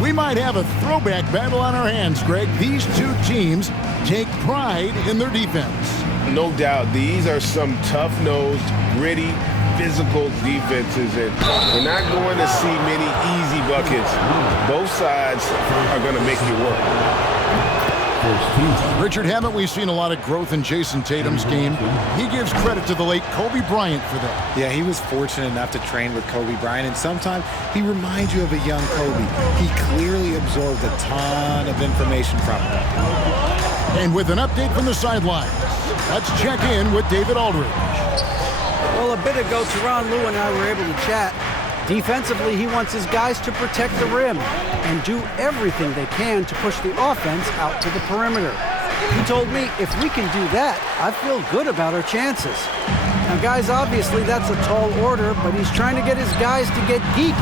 We might have a throwback battle on our hands, Greg. These two teams take pride in their defense. No doubt, these are some tough-nosed, gritty, physical defenses, and we're not going to see many easy buckets. Both sides are going to make you work. Richard, haven't we seen a lot of growth in Jason Tatum's game? He gives credit to the late Kobe Bryant for that. Yeah, he was fortunate enough to train with Kobe Bryant, and sometimes he reminds you of a young Kobe. He clearly absorbed a ton of information from him. And with an update from the sidelines, let's check in with David Aldridge. Well, a bit ago, Tyronn Lue and I were able to chat. Defensively, he wants his guys to protect the rim and do everything they can to push the offense out to the perimeter. He told me if we can do that, I feel good about our chances. Now, guys, obviously that's a tall order, but he's trying to get his guys to get geeked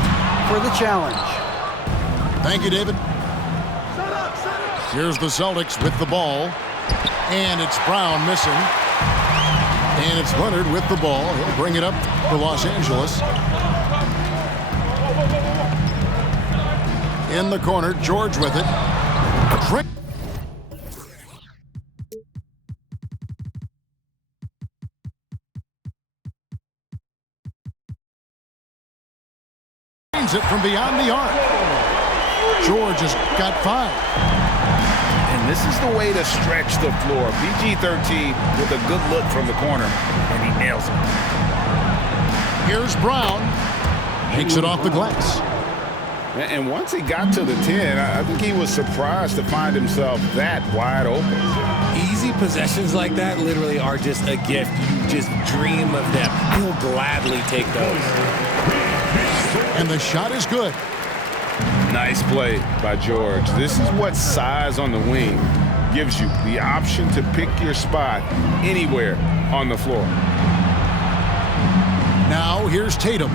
for the challenge. Thank you, David. Here's the Celtics with the ball. And it's Brown missing. And it's Leonard with the ball. He'll bring it up for Los Angeles. In the corner, George with it. Drains it from beyond the arc. George has got 5. And this is the way to stretch the floor. PG-13 with a good look from the corner, and he nails it. Here's Brown. Takes it off the glass. And once he got to the 10, I think he was surprised to find himself that wide open. Easy possessions like that literally are just a gift. You just dream of them. He'll gladly take those. And the shot is good. Nice play by George. This is what size on the wing gives you, the option to pick your spot anywhere on the floor. Now here's Tatum.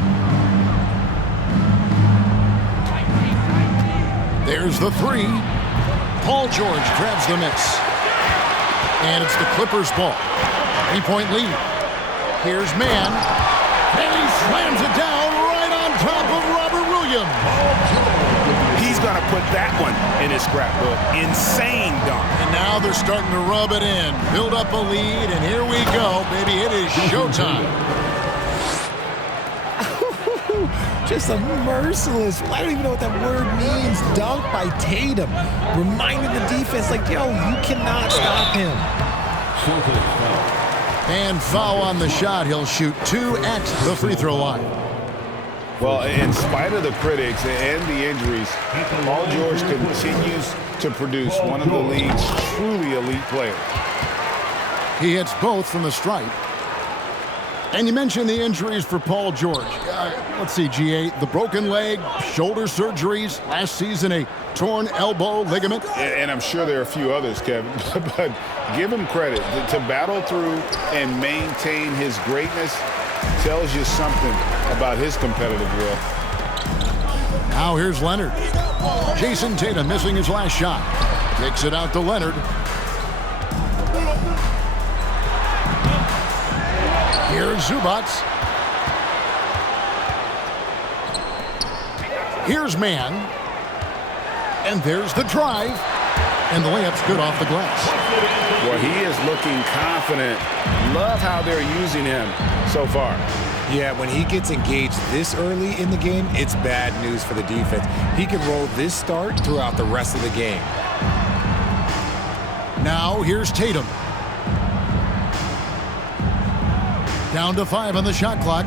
There's the 3. Paul George grabs the miss. And it's the Clippers' ball. 3-point lead. Here's Mann. And he slams it down right on top of Robert Williams. He's going to put that one in his scrapbook. Insane dunk. And now they're starting to rub it in. Build up a lead, and here we go, baby. It is showtime. Just a merciless, I don't even know what that word means, dunk by Tatum. Reminding the defense, like, yo, you cannot stop him. And foul on the shot. He'll shoot 2 at the free throw line. Well, in spite of the critics and the injuries, Paul George continues to produce one of the league's truly elite players. He hits both from the stripe. And you mentioned the injuries for Paul George. Let's see, G8, the broken leg, shoulder surgeries, last season a torn elbow ligament. And I'm sure there are a few others, Kevin, but give him credit. To battle through and maintain his greatness tells you something about his competitive will. Now here's Leonard. Jason Tatum missing his last shot. Kicks it out to Leonard. Here's Zubac. Here's Mann. And there's the drive. And the layup's good off the glass. Well, he is looking confident. Love how they're using him so far. Yeah, when he gets engaged this early in the game, it's bad news for the defense. He can roll this start throughout the rest of the game. Now here's Tatum. Down to 5 on the shot clock.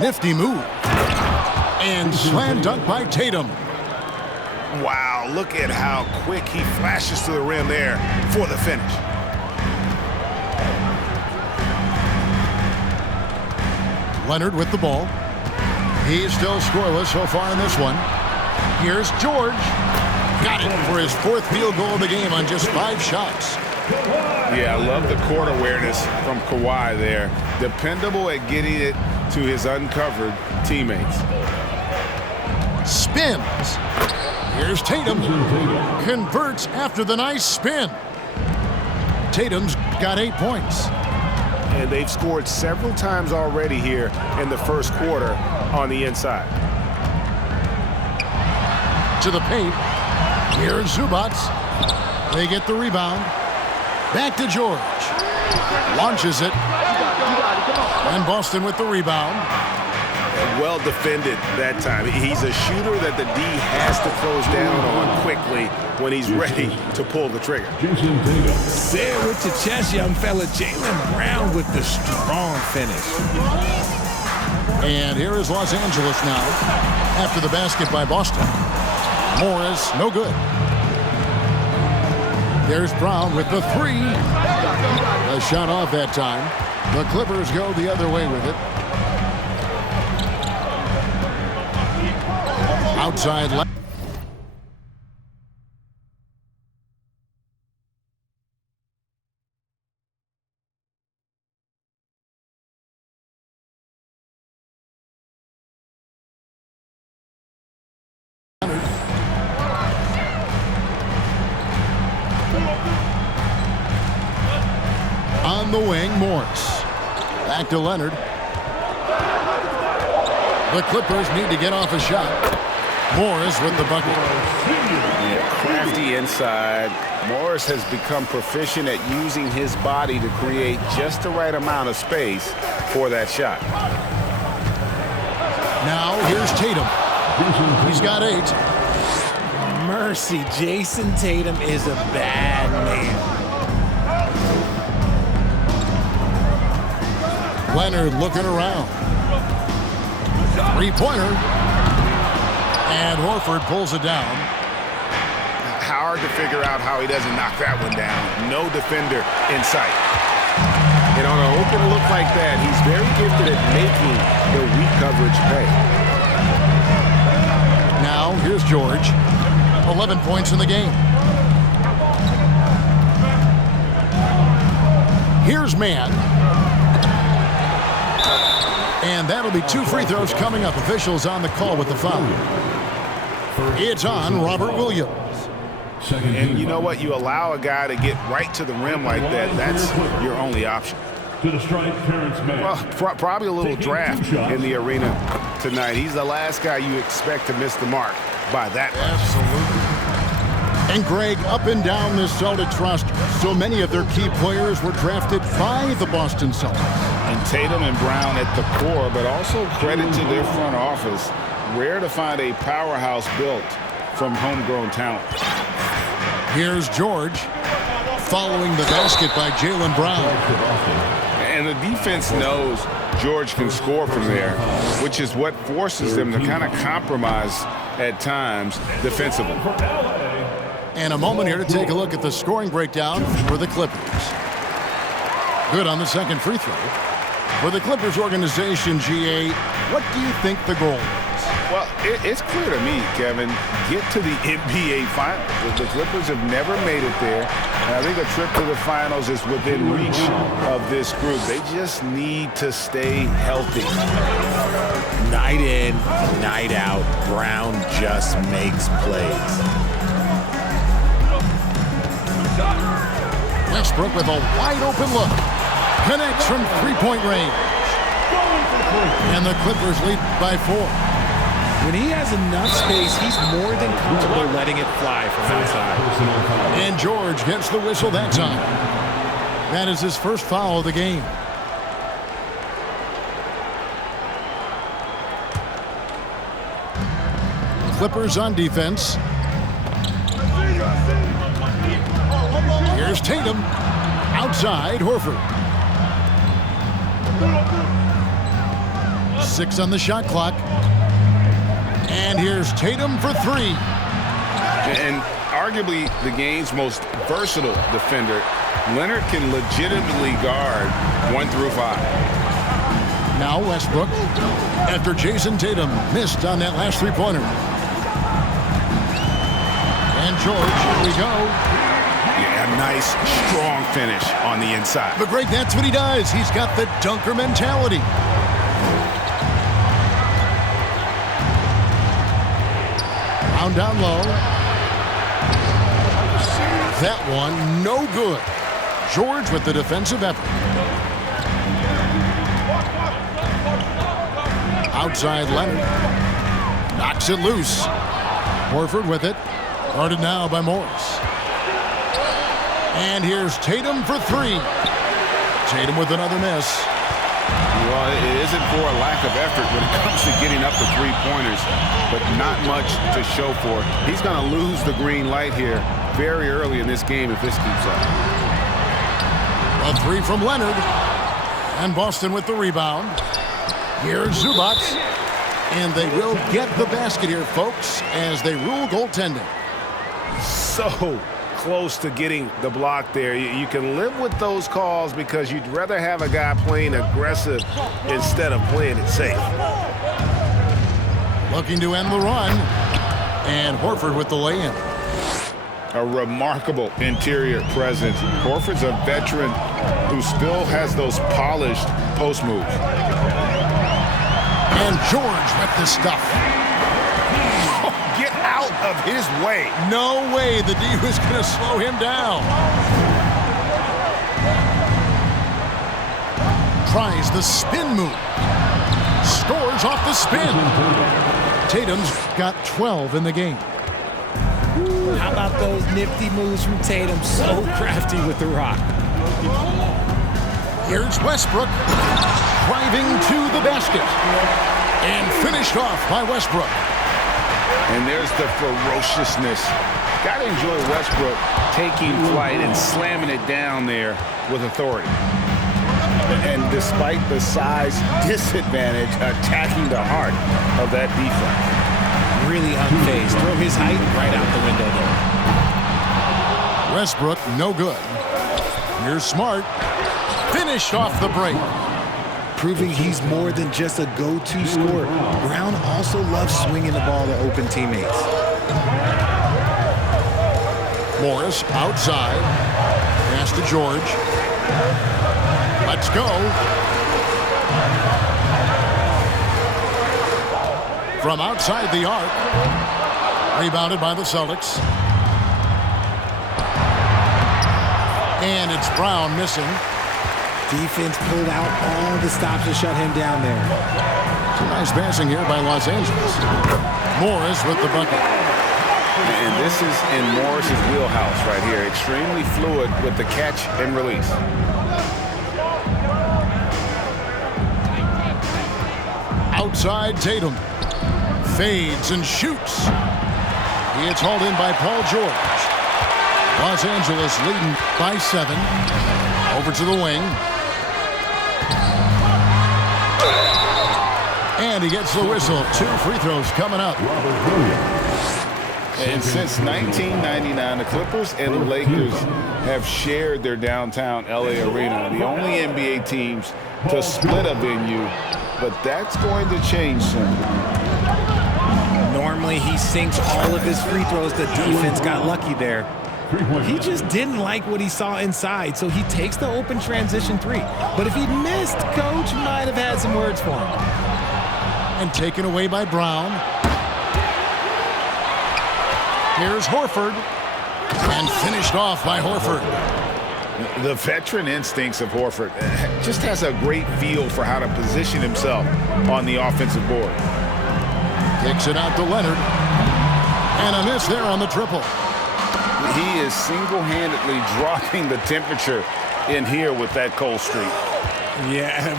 Nifty move. And slam dunk by Tatum. Wow, look at how quick he flashes to the rim there for the finish. Leonard with the ball. He's still scoreless so far in this one. Here's George. Got it for his 4th field goal of the game on just 5 shots. Yeah, I love the court awareness from Kawhi there. Dependable at getting it to his uncovered teammates. Spins. Here's Tatum. Converts after the nice spin. Tatum's got 8 points. And they've scored several times already here in the first quarter on the inside. into the paint. Here's Zubac. They get the rebound. Back to George. Launches it. And Boston with the rebound. Well defended that time. He's a shooter that the D has to close down on quickly when he's ready to pull the trigger. Say it with your chest, young fella. Jaylen Brown with the strong finish. And here is Los Angeles now after the basket by Boston. Morris, no good. There's Brown with the three. A shot off that time. The Clippers go the other way with it. Outside left. On the wing, Morris. Back to Leonard. The Clippers need to get off a shot. Morris with the bucket. Yeah, crafty inside. Morris has become proficient at using his body to create just the right amount of space for that shot. Now here's Tatum. He's got 8. Mercy, Jason Tatum is a bad man. Leonard looking around. Three-pointer. And Horford pulls it down. Hard to figure out how he doesn't knock that one down. No defender in sight. And on an open look like that, he's very gifted at making the weak coverage pay. Now here's George. 11 points in the game. Here's Mann. And that'll be 2 free throws coming up. Officials on the call with the foul. It's on Robert Williams. And you know what? You allow a guy to get right to the rim like that. That's your only option. To the strike, Terrence Mann. Well, probably a little draft in the arena tonight. He's the last guy you expect to miss the mark by that much. Absolutely. And Greg, up and down this Celtics roster, so many of their key players were drafted by the Boston Celtics. And Tatum and Brown at the core, but also credit to their front office. Rare to find a powerhouse built from homegrown talent. Here's George following the basket by Jaylen Brown. And the defense knows George can score from there, which is what forces them to kind of compromise at times defensively. And a moment here to take a look at the scoring breakdown for the Clippers. Good on the second free throw. For the Clippers organization, GA, what do you think the goal is? Well, it's clear to me, Kevin, get to the NBA Finals. The Clippers have never made it there. And I think a trip to the Finals is within reach of this group. They just need to stay healthy. Night in, night out, Brown just makes plays. Westbrook with a wide open look. Connects from three-point range. And the Clippers lead by 4. When he has enough space, he's more than comfortable letting it fly from outside. And George gets the whistle that time. That is his first foul of the game. Clippers on defense. Here's Tatum. Outside, Horford. 6 on the shot clock. And here's Tatum for 3. And arguably the game's most versatile defender, Leonard can legitimately guard 1 through 5. Now Westbrook, after Jason Tatum missed on that last three-pointer. And George, here we go. Yeah, a nice, strong finish on the inside. But Greg, that's what he does. He's got the dunker mentality. Down low. That one, no good. George with the defensive effort. Outside Leonard. Knocks it loose. Horford with it. Guarded now by Morris. And here's Tatum for three. Tatum with another miss. Well, it isn't for a lack of effort when it comes to getting up to three-pointers, but not much to show for it. He's going to lose the green light here very early in this game if this keeps up. A three from Leonard. And Boston with the rebound. Here's Zubac. And they will get the basket here, folks, as they rule goaltending. So close to getting the block there. You can live with those calls because you'd rather have a guy playing aggressive instead of playing it safe. Looking to end the run. And Horford with the lay-in. A remarkable interior presence. Horford's a veteran who still has those polished post moves. And George with the stuff. Get out of his way. No way the D was going to slow him down. Tries the spin move. Scores off the spin. Tatum's got 12 in the game. How about those nifty moves from Tatum? So crafty with the rock. Here's Westbrook driving to the basket. And finished off by Westbrook. And there's the ferociousness. Got to enjoy Westbrook taking flight and slamming it down there with authority. And despite the size disadvantage, attacking the heart of that defense. Really unfazed. Throw his height right out the window there. Westbrook, no good. Here's Smart. Finished off the break. Proving he's more than just a go-to scorer. Brown also loves swinging the ball to open teammates. Morris outside. Pass to George. Let's go. From outside the arc. Rebounded by the Celtics. And it's Brown missing. Defense pulled out all the stops to shut him down there. Some nice passing here by Los Angeles. Morris with the bucket. And this is in Morris's wheelhouse right here. Extremely fluid with the catch and release. Outside Tatum. Fades and shoots. He gets hauled in by Paul George. Los Angeles leading by 7. Over to the wing. And he gets the whistle. 2 free throws coming up. And since 1999, the Clippers and the Lakers have shared their downtown LA arena. The only NBA teams to split a venue, but that's going to change soon. Normally he sinks all of his free throws. The defense got lucky there. He just didn't like what he saw inside, so he takes the open transition 3. But if he'd missed, Coach might have had some words for him. And taken away by Brown. Here's Horford. And finished off by Horford. The veteran instincts of Horford just has a great feel for how to position himself on the offensive board. Kicks it out to Leonard. And a miss there on the triple. He is single-handedly dropping the temperature in here with that cold streak. Yeah,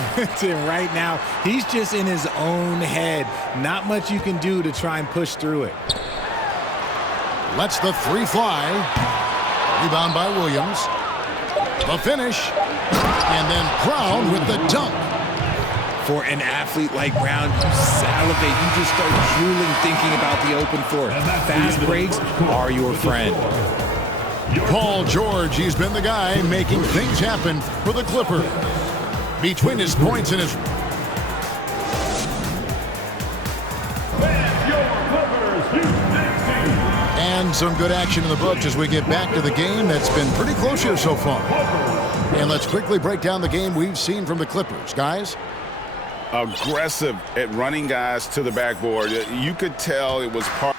right now, he's just in his own head. Not much you can do to try and push through it. Lets the 3 fly. Rebound by Williams. The finish. And then Brown with the dunk. For an athlete like Brown, you salivate. You just start drooling thinking about the open floor. Fast breaks are your friend. Paul George, he's been the guy making things happen for the Clippers. Between his points and his... And some good action in the books as we get back to the game that's been pretty close here so far. And let's quickly break down the game we've seen from the Clippers. Guys? Aggressive at running guys to the backboard. You could tell it was part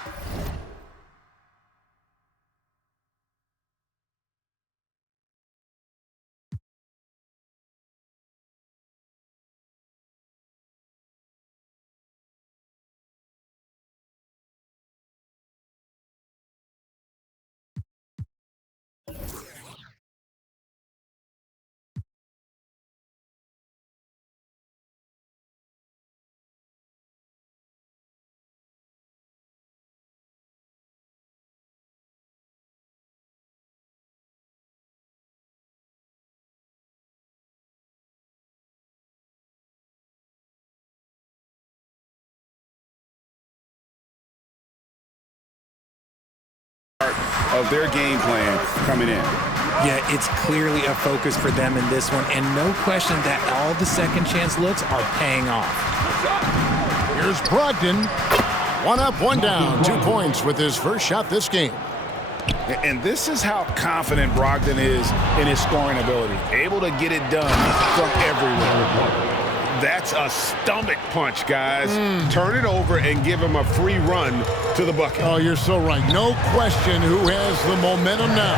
of their game plan coming in. Yeah, it's clearly a focus for them in this one, and no question that all the second chance looks are paying off. Here's Brogdon. 1 up, 1 down. 2 points with his first shot this game. And this is how confident Brogdon is in his scoring ability. Able to get it done from everywhere. That's a stomach punch, guys. Turn it over and give him a free run to the bucket. Oh, you're so right. No question who has the momentum now.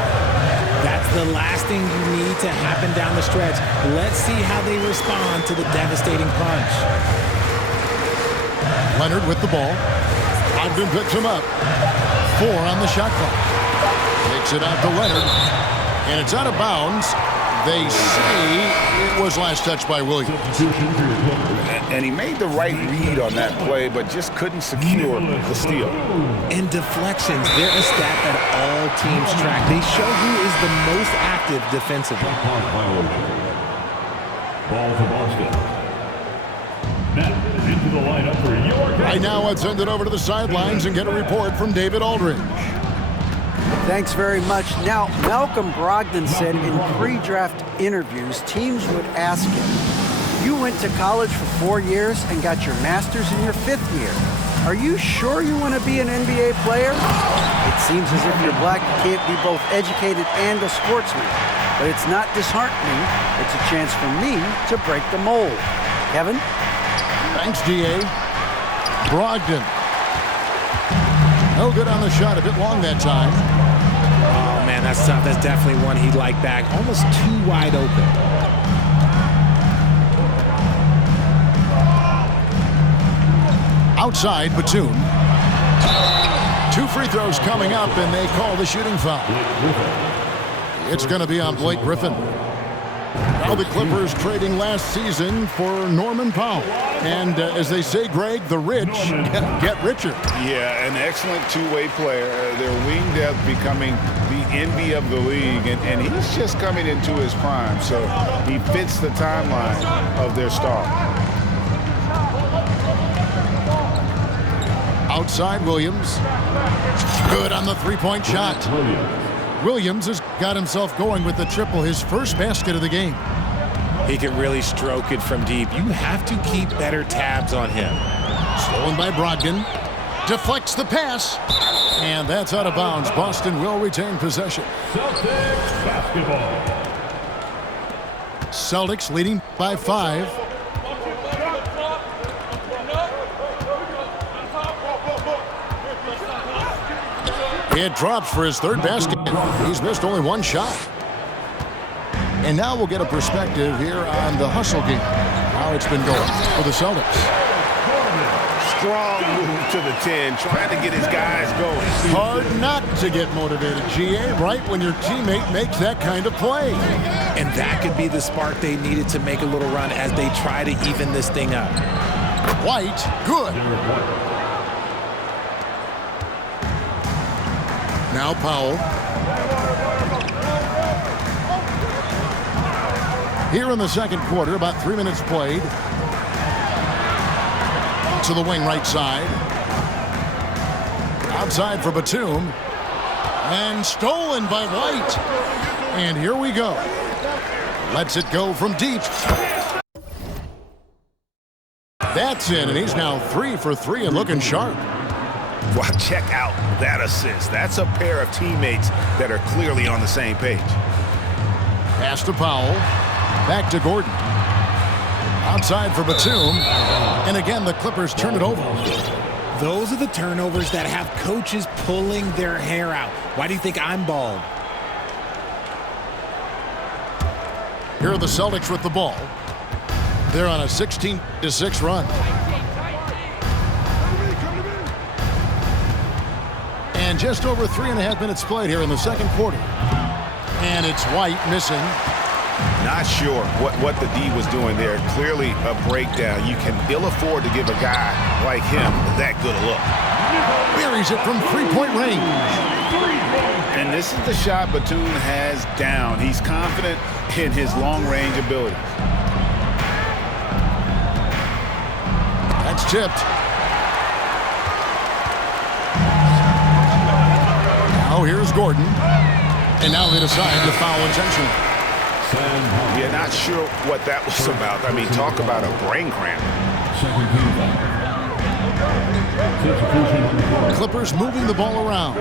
That's the last thing you need to happen down the stretch. Let's see how they respond to the devastating punch. Leonard with the ball. Ogden picks him up. 4 on the shot clock. Takes it out to Leonard. And it's out of bounds. They say it was last touched by Williams. And he made the right read on that play, but just couldn't secure the steal. And deflections, they're a stat that all teams track. They show who is the most active defensively. Ball for Boston. Now into the lineup for your game. Right now, let's send it over to the sidelines and get a report from David Aldridge. Thanks very much. Now, Malcolm Brogdon said in pre-draft interviews, teams would ask him, you went to college for 4 years and got your master's in your 5th year. Are you sure you want to be an NBA player? It seems as if you're black, you can't be both educated and a sportsman. But it's not disheartening. It's a chance for me to break the mold. Kevin? Thanks, D.A. Brogdon. No good on the shot. A bit long that time. Oh, man, that's tough. That's definitely one he'd like back. Almost too wide open. Outside, Batum. 2 free throws coming up, and they call the shooting foul. It's going to be on Blake Griffin. Now the Clippers trading last season for Norman Powell. And as they say, Greg, the rich get richer. Yeah, an excellent two-way player. Their wing depth becoming the envy of the league. And he's just coming into his prime, so he fits the timeline of their star. Outside, Williams. Good on the three-point shot. Williams has got himself going with the triple, his first basket of the game. He can really stroke it from deep. You have to keep better tabs on him. Stolen by Brogdon. Deflects the pass. And that's out of bounds. Boston will retain possession. Celtics basketball. Celtics leading by 5. It drops for his third basket. He's missed only 1 shot. And now we'll get a perspective here on the hustle game. How it's been going for the Celtics. Strong move to the 10, trying to get his guys going. Hard not to get motivated, GA, right when your teammate makes that kind of play. And that could be the spark they needed to make a little run as they try to even this thing up. White, good. Now Powell. Here in the second quarter, about 3 minutes played. To the wing right side. Outside for Batum. And stolen by White. And here we go. Lets it go from deep. That's in, and he's now 3 for 3 and looking sharp. Well, check out that assist. That's a pair of teammates that are clearly on the same page. Pass to Powell. Back to Gordon. Outside for Batum. And again, the Clippers turn it over. Those are the turnovers that have coaches pulling their hair out. Why do you think I'm bald? Here are the Celtics with the ball. They're on a 16-6 run. And just over 3.5 minutes played here in the second quarter. And it's White missing. Not sure what the D was doing there. Clearly a breakdown. You can ill afford to give a guy like him that good a look. Buries it from 3-point range. And this is the shot Batum has down. He's confident in his long-range abilities. That's tipped. Now here's Gordon. And now they decide to foul intentionally. Yeah, not sure what that was about. I mean, talk about a brain cramp. Clippers moving the ball around.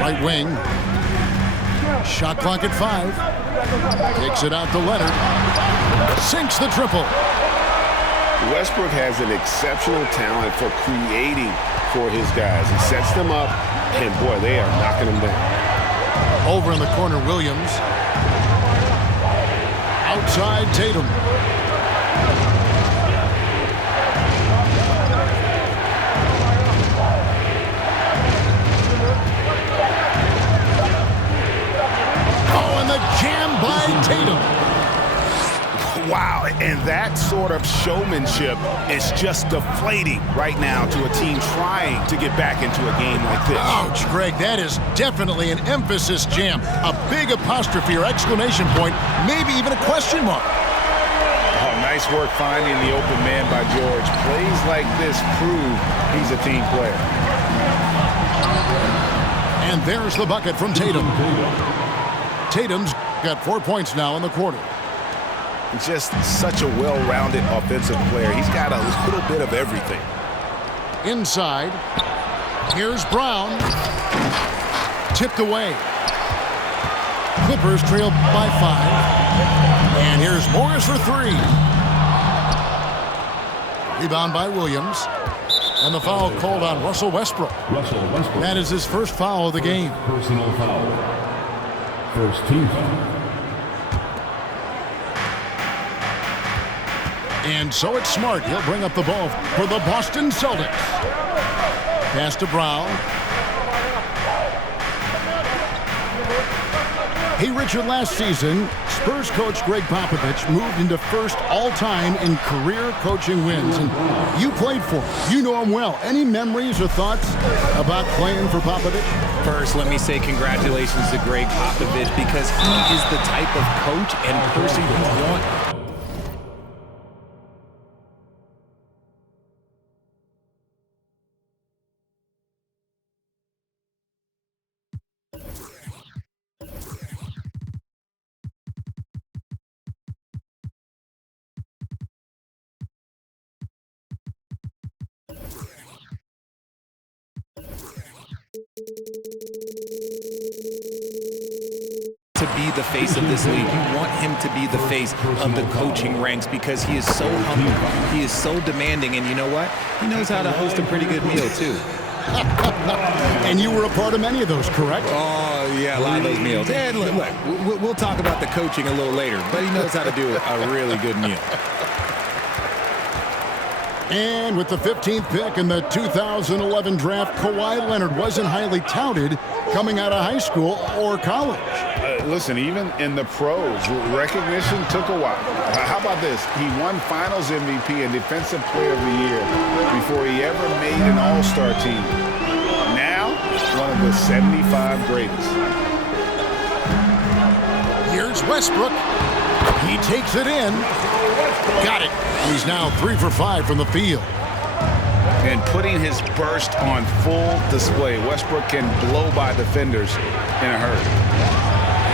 Right wing. Shot clock at 5. Takes it out to Leonard. Sinks the triple. Westbrook has an exceptional talent for creating for his guys. He sets them up, and boy, they are knocking them down. Over in the corner, Williams. Outside, Tatum. Oh, and the jam by Tatum. Wow, and that sort of showmanship is just deflating right now to a team trying to get back into a game like this. Ouch, Greg, that is definitely an emphasis jam. A big apostrophe or exclamation point, maybe even a question mark. Oh, nice work finding the open man by George. Plays like this prove he's a team player. And there's the bucket from Tatum. Tatum's got 4 points now in the quarter. Just such a well-rounded offensive player. He's got a little bit of everything. Inside. Here's Brown. Tipped away. Clippers trail by 5. And here's Morris for 3. Rebound by Williams. And the foul called on Russell Westbrook. That is his first foul of the game. Personal foul. First team foul. And so it's Smart. He'll bring up the ball for the Boston Celtics. Pass to Brown. Hey, Richard, last season, Spurs coach Greg Popovich moved into first all-time in career coaching wins. And you played for him. You know him well. Any memories or thoughts about playing for Popovich? First, let me say congratulations to Greg Popovich because he is the type of coach and person you want. To be the face of this league. You want him to be the face of the coaching ranks because he is so humble. He is so demanding. And you know what? He knows how to host a pretty good meal, too. And you were a part of many of those, correct? Oh, yeah, a lot of those meals. And look, we'll talk about the coaching a little later, but he knows how to do a really good meal. And with the 15th pick in the 2011 draft, Kawhi Leonard wasn't highly touted coming out of high school or college. Listen, even in the pros, recognition took a while. How about this? He won Finals MVP and Defensive Player of the Year before he ever made an All-Star team. Now, one of the 75 greatest. Here's Westbrook. He takes it in. Got it. He's now 3 for 5 from the field. And putting his burst on full display. Westbrook can blow by defenders in a hurry.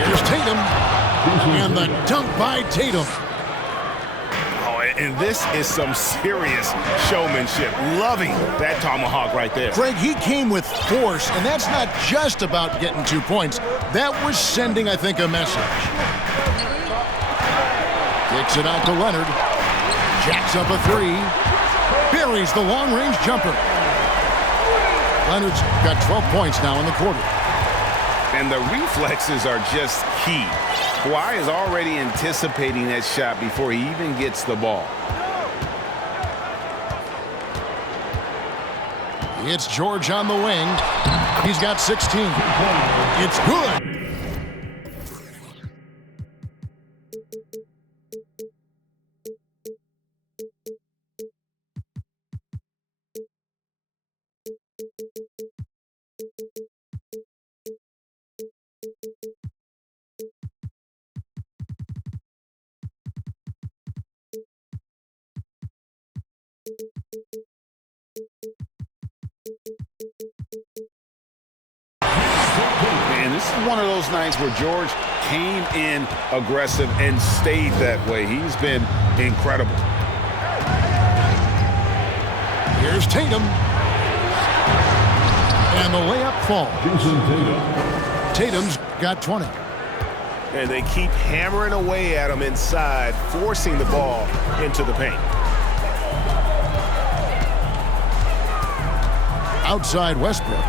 Here's Tatum. And the dunk by Tatum. Oh, and this is some serious showmanship. Loving that tomahawk right there. Greg, he came with force, and that's not just about getting 2 points. That was sending, I think, a message. Kicks it out to Leonard. Jacks up a 3. Buries the long-range jumper. Leonard's got 12 points now in the quarter. And the reflexes are just key. Kawhi is already anticipating that shot before he even gets the ball. It's George on the wing. He's got 16. It's good. And this is one of those nights where George came in aggressive and stayed that way. He's been incredible. Here's Tatum. And the layup falls. Tatum's got 20. And they keep hammering away at him inside, forcing the ball into the paint. Outside Westbrook.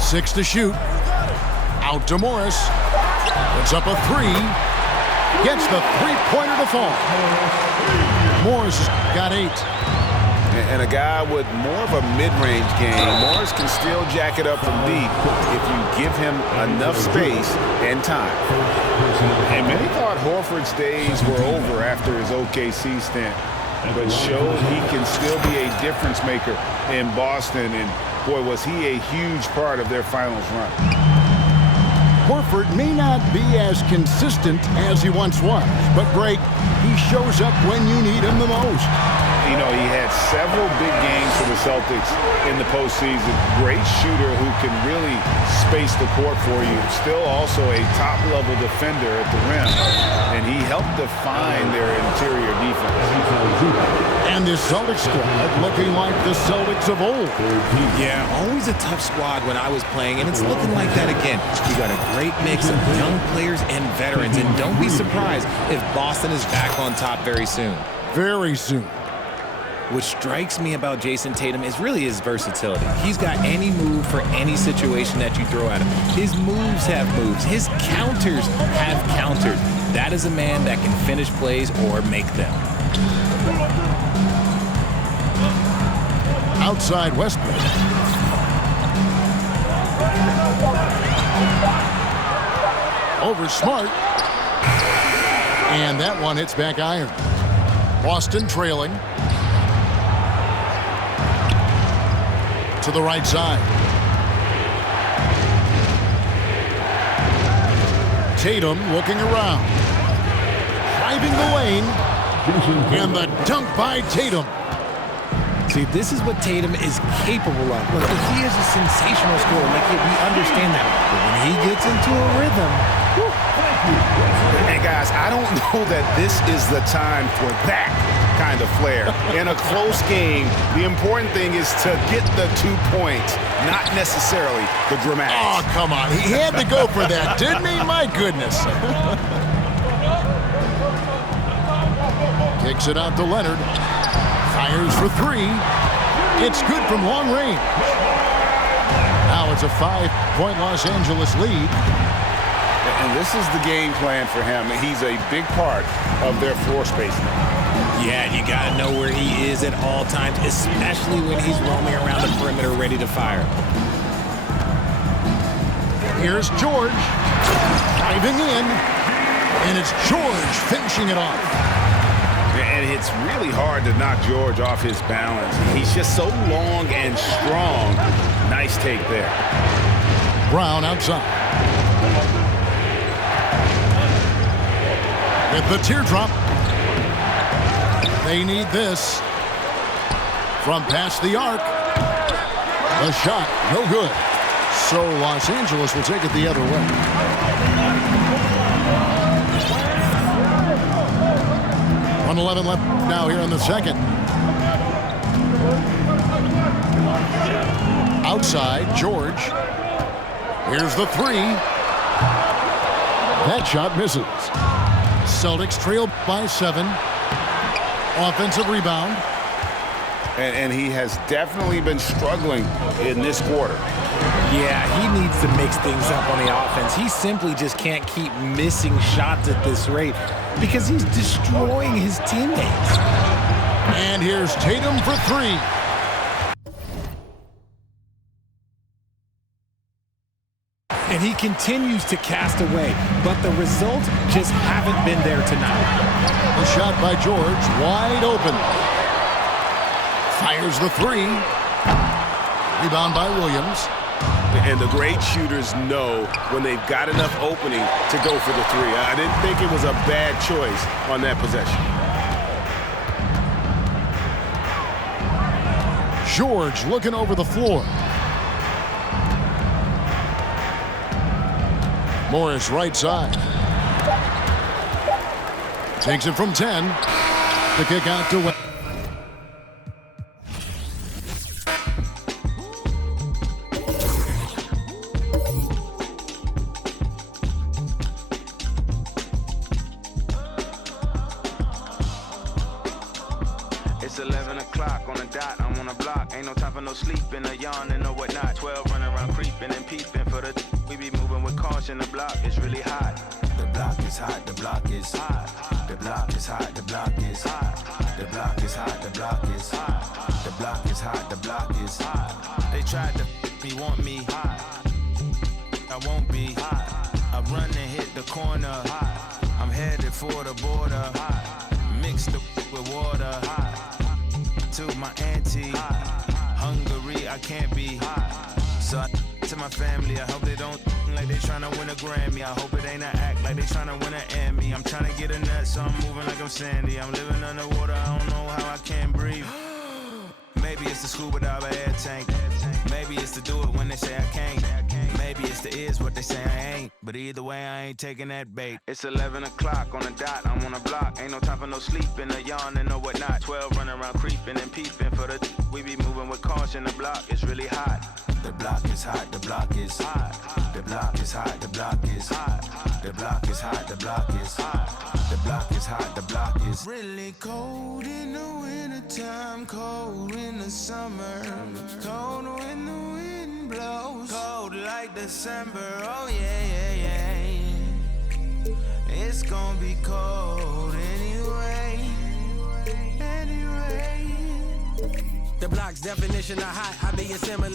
Six to shoot. Out to Morris. Puts up a three. Gets the three-pointer to fall. Morris has got 8. And a guy with more of a mid-range game, Morris can still jack it up from deep if you give him enough space and time. And many thought Horford's days were over after his OKC stint, but showed he can still be a difference maker in Boston. And boy, was he a huge part of their finals run. Horford may not be as consistent as he once was, but Greg, he shows up when you need him the most. You know, he had several big games for the Celtics in the postseason. Great shooter who can really space the court for you. Still also a top-level defender at the rim. And he helped define their interior defense. And this Celtics squad looking like the Celtics of old. Yeah, always a tough squad when I was playing, and it's looking like that again. You got a great mix of young players and veterans, and don't be surprised if Boston is back on top very soon. Very soon. What strikes me about Jason Tatum is really his versatility. He's got any move for any situation that you throw at him. His moves have moves. His counters have counters. That is a man that can finish plays or make them. Outside Westbrook. Over Smart. And that one hits back iron. Boston trailing. To the right side. Tatum looking around. Driving the lane. And the dunk by Tatum. See, this is what Tatum is capable of. Look, he is a sensational scorer. We understand that. But when he gets into a rhythm, And guys, I don't know that this is the time for that kind of flair. In a close game, the important thing is to get the 2 points, not necessarily the dramatics. Oh, come on. He had to go for that, didn't he? My goodness. Kicks it out to Leonard. Fires for 3. It's good from long range. Now it's a 5-point Los Angeles lead. And this is the game plan for him. He's a big part of their floor spacing. yeah, you got to know where he is at all times, especially when he's roaming around the perimeter ready to fire. Here's George driving in, and it's George finishing it off. And it's really hard to knock George off his balance. He's just so long and strong. Nice take there. Brown outside. With the teardrop. They need this. From past the arc. The shot, no good. So Los Angeles will take it the other way. .11 left now here in the second. Outside, George. Here's the three. That shot misses. Celtics trail by 7. Offensive rebound. And he has definitely been struggling in this quarter. Yeah, he needs to mix things up on the offense. He simply just can't keep missing shots at this rate because he's destroying his teammates. And here's Tatum for 3. And he continues to cast away, but the results just haven't been there tonight. The shot by George, wide open. Fires the 3. Rebound by Williams. And the great shooters know when they've got enough opening to go for the 3. I didn't think it was a bad choice on that possession. George looking over the floor. Morris right side. Takes it from 10. The kick out to West. It's 11 o'clock on the dot, I'm on the block. Ain't no time for no sleeping, or yawning or whatnot. 12 running around creeping and peeping for the we be moving with caution. The block is really hot. The block is hot, the block is hot. The block is hot, the block is hot. The block is hot, the block is hot. The block is hot, the block is hot. They tried to me, want me hot. I won't be hot. I run and hit the corner. I'm headed for the border. Mix the with water. To my auntie, Hungary, I can't be. So I to my family, I hope they don't like they tryna win a Grammy. I hope it ain't an act like they tryna win an Emmy. I'm tryna get a nut, so I'm moving like I'm Sandy. I'm living underwater, I don't know how I can't breathe. Maybe it's the scuba dive air tank. Maybe it's to do it when they say I can't. Maybe it's the is what they say I ain't. But either way, I ain't taking that bait. It's 11 o'clock on the dot, I'm on the block. Ain't no time for no sleeping, or yawning or whatnot. 12 running around creeping and peeping for the we be moving with caution. The block is really hot. The block is hot, the block is hot. The block is hot, the block is hot. The block is hot, the block is hot. The block is hot, the block is really cold in the wintertime, cold in the summer, cold when the wind blows, cold like December. Oh yeah, yeah, yeah. It's gonna be cold anyway. Anyway. The block's definition of hot, I be a simile.